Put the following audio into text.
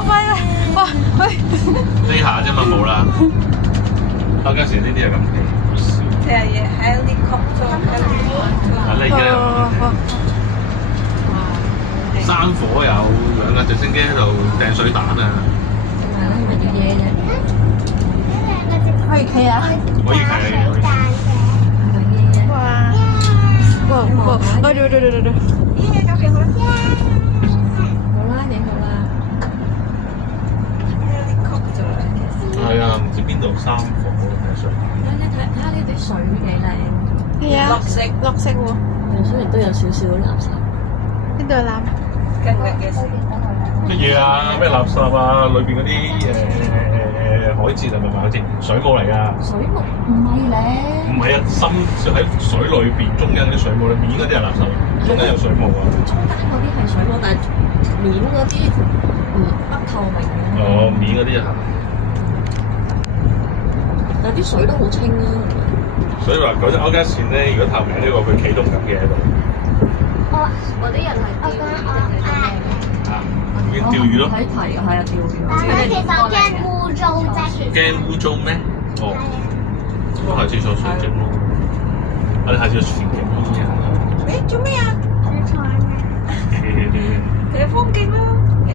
好快啊！哇，去呢下啫嘛冇啦。歐加時呢啲係咁嘅，好笑。睇下嘢 helicopter 啊呢嘅山火有2架直升機喺度掟水彈啊！乜嘢啫？可以企啊！可以睇。哇！哇！對，咦，搞掂啦！好啦，影好啦。係啊，唔知邊度山火睇上。睇下呢啲水幾靚。係啊，綠色喎。雖然都有少少垃圾。邊度有垃圾？跟日嘅事。乜嘢啊？咩垃圾啊？裏邊嗰啲海蜇係咪嗰啲水母嚟㗎？水母唔係咧。唔係啊，深喺水裏邊，中間啲水母，面嗰啲係垃圾，中間有水母啊。中間嗰啲係水母，但係面嗰啲不透明嘅。哦，面嗰啲啊。但啲水都好清啊。所以話嗰隻歐加線咧，如果透明呢個佢企動緊嘅喺度。嗰啲人係釣魚定係咩？啊，已經釣魚咯。睇題係啊，釣魚。其實驚污糟啫。驚污糟咩？哦，咁下次坐船景咯。我哋下次坐船景咯。誒，做咩啊？睇風景咯。